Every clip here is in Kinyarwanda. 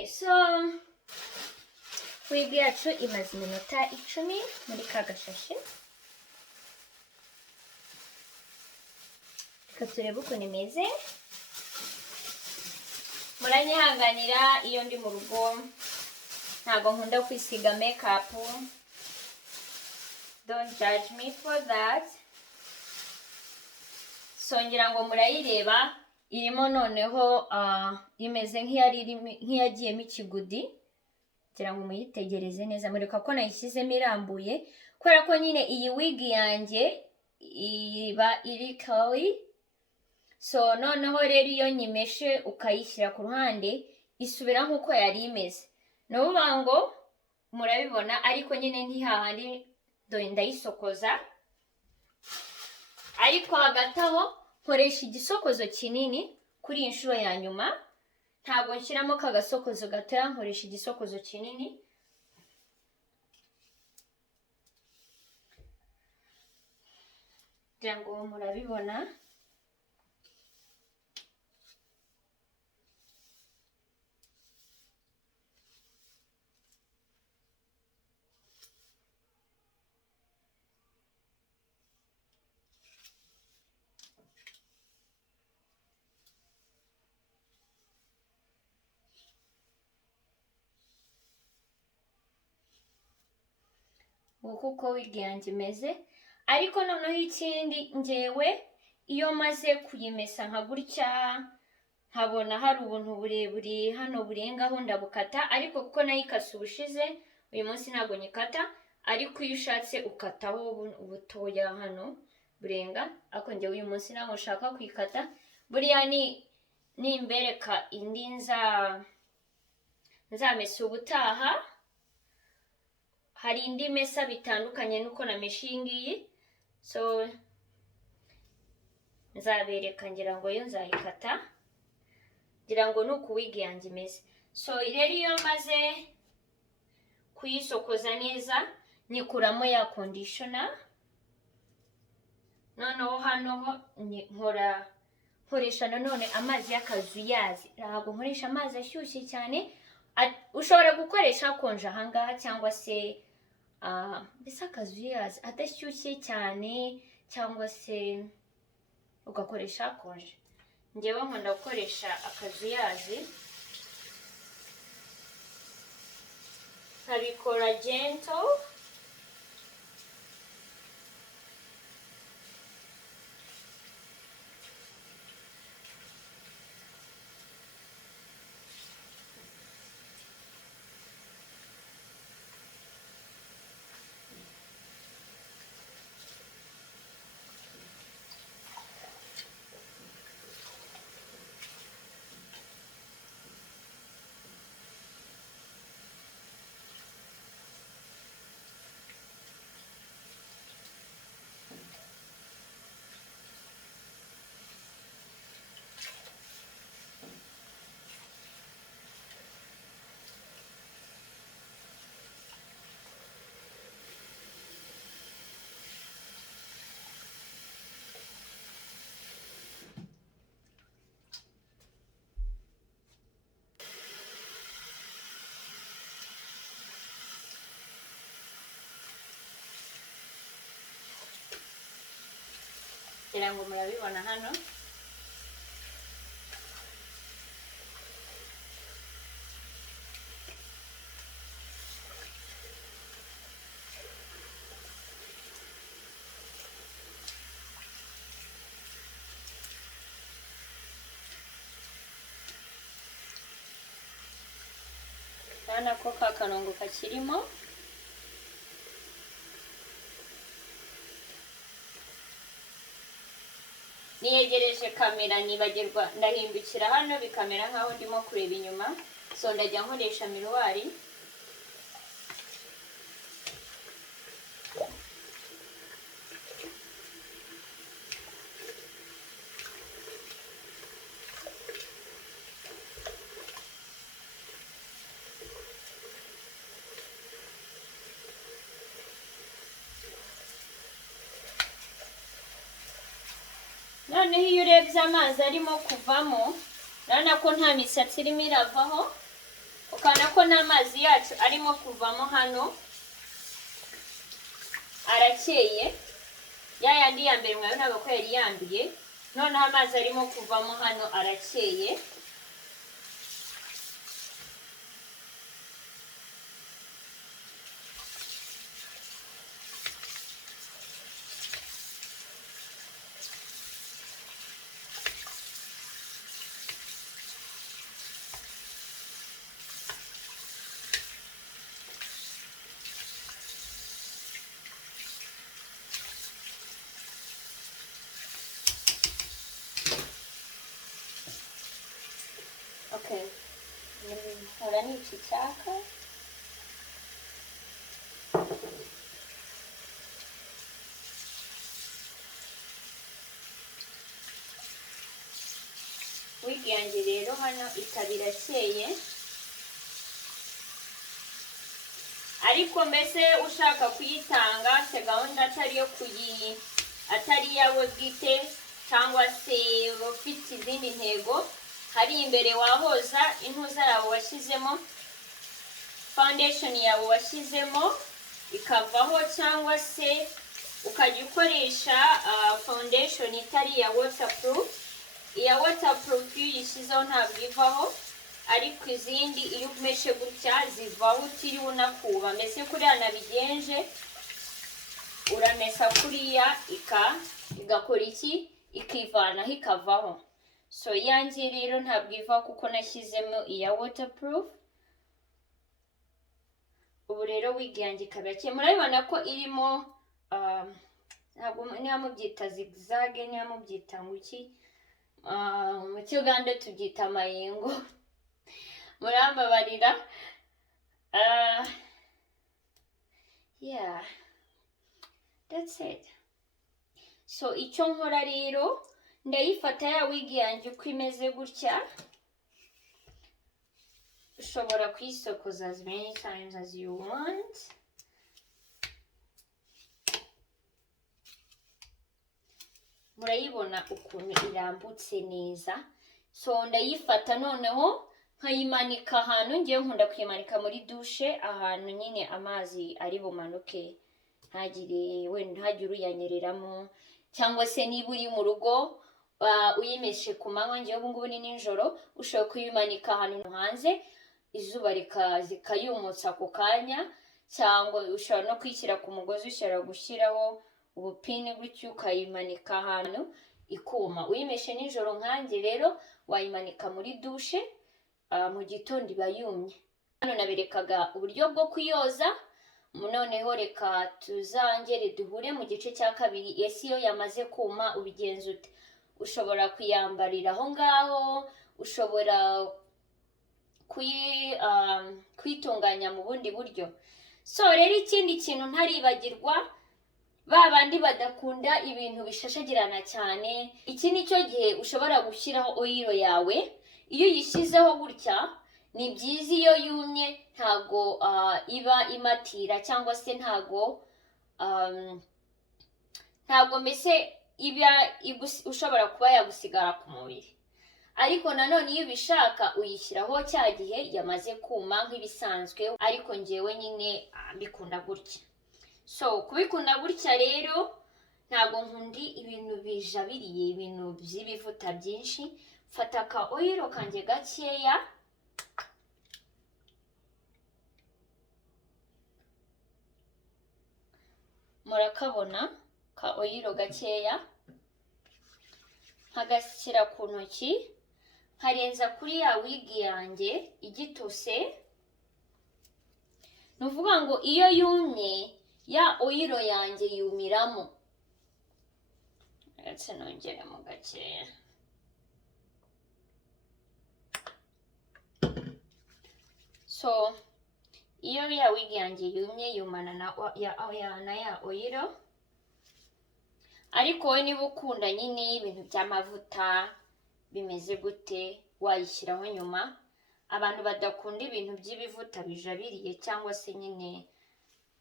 Okay, so wig yacu imaze iminota 10 muri ka gashashi. Reka turebe ukuntu imeze. Muranyihanganira iyo ndi mu rugo ntago nkunda kwisiga makeup. Don't judge me for that. So ngira ngo murayireba irimo noneho imeze nk'iyagiyemo ikigudi. Ngira ngo muyitegereze neza, mureka ko nayishyizemo irambuye kubera ko nyine iyi wig yanjye iba iri curly. So noneho rero iyo nyimeshe ukayishyira ku ruhande isubira nk'uko yari imeze. Nuvuga ngo murabibona, ariko nyine ntihahandi ndayisokoza. Ariko hagati aho nkoresha igisokozo kinini kuri inshuro ya nyuma. Ntabwo nshyiramo ka gasokozo gatoya, nkoresha igisokozo kinini. Ngira ngo murabibona. Uko wig yanjye imeze. Ariko noneho ikindi, ngewe iyo maze kuyimesa nka gutya nkabona hari ubuntu burebure hano burengaho ndabukata. Ariko kuko nayikase ubushize, uyu munsi ntabwo nyikata. Ariko iyo ushatse ukataho ubutoya hano burenga. Ariko ngewe uyu munsi ntabwo nshaka kwikata. Buriya nimbereka indi nzamesa ubutaha. Hari indi mesa bitandukanye nuko nameshe iyi ngiyi. So nzabereka, ngira ngo yo nzayikata. Ngira ngo nuko wig yanjye imeze. So rero iyo maze kuyisokoza neza nyikuramo ya conditioner. Noneho hano nkoresha nanone amazi y'akazuyazi. Ntabwo nkoresha amazi ashyushye cyane. Ushobora gukoresha akonje ahangaha cyangwa se mbese akazuyazi adashyushye cyane, cyangwa se ugakoresha akonje. Ngewe nkunda gukoresha akazuyazi. Nkabikora gentle. Ngira ngo murabibona hano. Urabona ko ka kanongo kakirimo. Niyegereje kamera nibagirwa ndahindukira hano bikamera nkaho ndimo kureba inyuma. So ndajya nkoresha miruwari. Noneho iyo urebye amazi arimo kuvamo, urabona ko nta misatsi irimo iravaho. ko n'amazi yacu arimo kuvamo hano arakeye, ya yandi ya mbere mwabonaga ko yari yanduye, noneho amazi arimo kuvamo hano arakeye. Okay, nkora n'iki cyaka. Wig yanjye rero hano ikaba irakeye, ariko mbese ushaka kuyitanga se gahunda atari iyawe bwite cyangwa se ufite izindi ntego, hari imbere wahoza intuza yawe washyizemo, foundation yawe washyizemo ikavaho, cyangwa se ukajya ukoresha foundation itari iya waterproof. Iya waterproof iyo uyishyizeho ntabwo ivaho, ariko izindi iyo umeshe gutya zivaho utiriwe unakuba. Mbese kuriya nabigenje, uramesa kuriya igakora iki, ikivanaho ikavaho. So yanjye rero ntabwo iva kuko nashyizemo iya waterproof. Ubu rero wig yanjye ikaba yakeye, murabibona ko irimo ntabwo niba mubyita zigzag, niba mubyita nguki, mu Kigande tubyita amayengo, murambabarira. Yeah, that's it. So icyo nkora rero, ndayifata ya wig yanjye uko imeze gutya, ushobora kuyisokoza as many times as you want. Murayibona ukuntu irambutse neza. So ndayifata noneho nkayimanika ahantu, ngiye nkunda kuyimanika muri douche, ahantu nyine amazi ari bumanuke ntagire uyanyereramo, cyangwa se niba uri mu rugo uyimeshe ku manywa, ngiye ubu ngubu ni nijoro, ushobora kuyimanika ahantu hanze, izuba zikayumutsa ako kanya, cyangwa ushobora no kwishyira ku mugozi, ushobora gushyiraho ubupine gutyo ukayimanika ahantu ikuma. Uyimeshe nijoro nkanjye rero wayimanika muri douche, mu gitondo iba yumye. Hano naberekaga uburyo bwo kuyoza, noneho reka tuzangere duhure mu gice cya kabiri. Ese iyo yamaze kuma ubigenza ute? Ushobora kuyambarira aho ngaho, ushobora kwitunganya mu bundi buryo. So rero ikindi kintu ntaribagirwa, babandi badakunda ibintu bishashagirana cyane, iki ni cyo gihe ushobora gushyiraho oil yawe. Iyo uyishyizeho gutya ni byiza, iyo yumye ntago iba imatira, cyangwa se ntago mbese iba ushobora kuba yagusigara ku mubiri. Ariko nanone iyo ubishaka uyishyiraho cya gihe yamaze kuma nk'ibisanzwe, ariko njyewe nyine mbikunda gutya. So kubikunda gutya rero, ntago nkundi ibintu bijabiriye, ibintu by'ibivuta byinshi. Fata ka oil kanjye gakeya, murakabona ka oil gakeya, nkagashyira ku ntoki, nkarenza kuri ya wig yanjye igitose. Nuvuga ngo iyo yumye ya oil yanjye yumiramo. Ndetse nongeremo gakeya. So iyo ya wig yanjye yumye yumana na ya oil. Ariko we niba ukunda nyine ibintu by'amavuta bimeze gute, wayishyiraho nyuma. Abantu badakunda ibintu by'ibivuta bijabiriye, cyangwa se nyine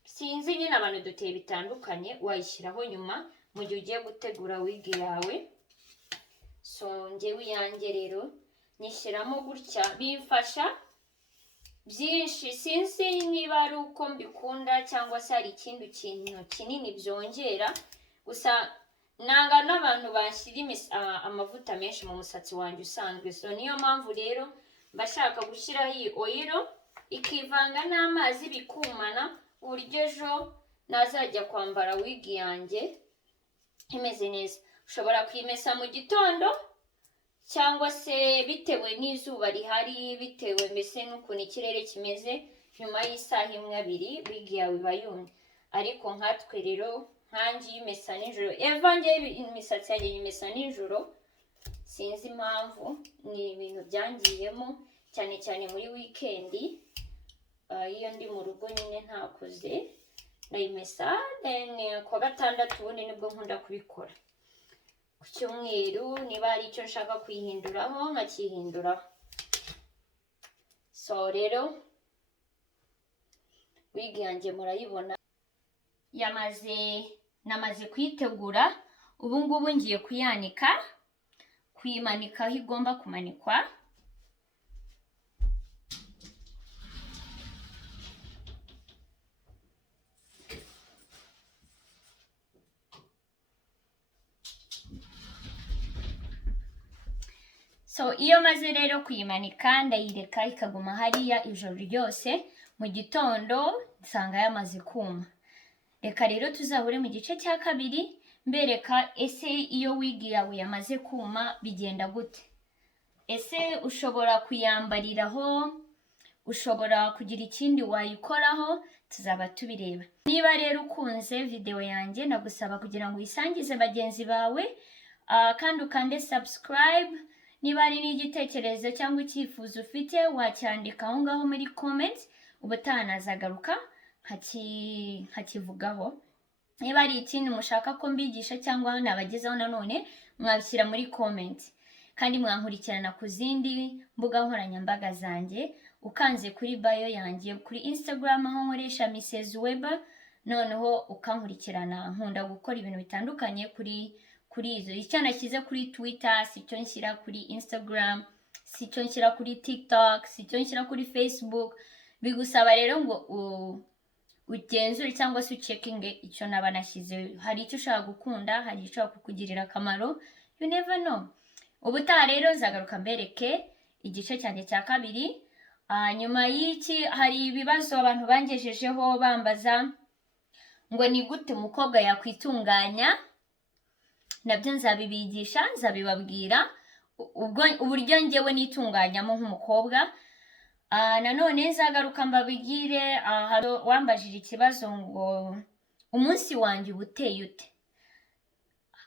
sinzi, nyine abantu duteye bitandukanye, wayishyiraho nyuma mu gihe ugiye gutegura wig yawe. So njyewe yanjye rero nyishyiramo gutya, byinshi, sinzi niba ari uko mbikunda cyangwa se hari ikindi kintu kinini byongera, gusa nanga n'abantu bashyira amavuta menshi mu musatsi wanjye usanzwe. So niyo mpamvu rero mbashaka gushyiraho iyi oil ikivanga n'amazi bikumana, uburyo ejo nazajya kwambara wig yanjye imeze neza. Ushobora kuyimesa mu gitondo cyangwa se bitewe n'izuba rihari, bitewe mbese n'ukuntu ikirere kimeze, nyuma y'isaha imwe abiri wig yawe iba yumye. Ariko nkatwe rero nkanjye yimesa nijoro, eva njye imisatsi yanjye yimesa nijoro, sinzi impamvu, ni ibintu byangiyemo cyane cyane muri weekend. Iyo ndi mu rugo nyine ntakoze ndayimesa, then kwa gatandatu ubundi nibwo nkunda kubikora. Ku cyumweru niba hari icyo nshaka kwihinduraho nkakihinduraho. So rero wig yanjye murayibona namaze kuyitegura. Ubu ngubu ngiye kuyanika, kuyimanika aho igomba kumanikwa. So iyo maze rero kuyimanika ndayireka ikaguma hariya ijoro ryose, mu gitondo nsanga yamaze kuma. Reka rero tuzahure mu gice cya kabiri mbereka ese iyo wig yawe yamaze kuma bigenda gute. Ese ushobora kuyambariraho, ushobora kugira ikindi wayikoraho, tuzaba tubireba. Niba rero ukunze video yanjye nagusaba kugira ngo uyisangize bagenzi bawe, kandi ukande subscribe. Niba hari n'igitekerezo cyangwa icyifuzo ufite wacyandika aho ngaho muri comment, ubutaha nazagaruka nkakivugaho. Niba hari ikindi mushaka ko mbigisha cyangwa nabagezaho nanone mwabishyira muri comment. Kandi mwankurikirana ku zindi mbuga nkoranyambaga zanjye, ukanze kuri bio yanjye kuri Instagram aho nkoresha Mrs. Weber, noneho ukankurikirana. Nkunda gukora ibintu bitandukanye kuri izo. Icyo nashyize kuri Twitter sicyo nshyira kuri Instagram, sicyo nshyira kuri TikTok, sicyo nshyira kuri Facebook. Bigusaba rero ngo ugenzure cyangwa se ucekinge icyo naba nashyize. Hari icyo ushaka gukunda, hari icyo ushaka kukugirira akamaro, you never know. Ubutaha rero nzagaruka mbereke igice cyanjye cya kabiri. Nyuma y'iki hari ibibazo abantu bangejejeho bambaza ngo ni gute umukobwa yakwitunganya. Nabyo nzabibigisha, nzabibabwira uburyo njyewe nitunganyamo nk'umukobwa. Nanone nzagaruka mbabigire. Wambajije ikibazo ngo umunsi wanjye ubuteye ute.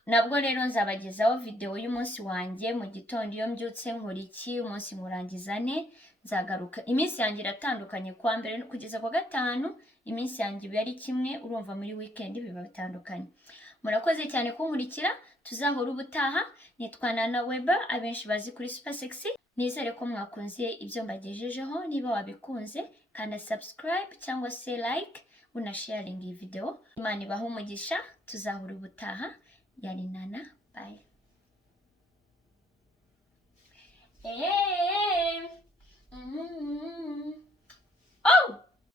Nabwo rero nzabagezaho video y'umunsi wanjye mu gitondo iyo mbyutse nkora iki, umunsi nkurangizane. Nzagaruka. Iminsi yanjye iratandukanye, kwa mbere kugeza kwa gatanu iminsi yanjye iba ari kimwe, urumva muri weekend biba bitandukanye. Murakoze cyane kunkurikira, tuzahora ubutaha. Nitwa Nana Weber, abenshi bazi kuri Super Sexy. Nizere ko mwakunze ibyo mbagejejeho. Niba wabikunze kanda subscribe cyangwa se like, unasharing iyi video. Imana ibahe umugisha, tuzahora ubutaha. Yari Nana, bye. Oh!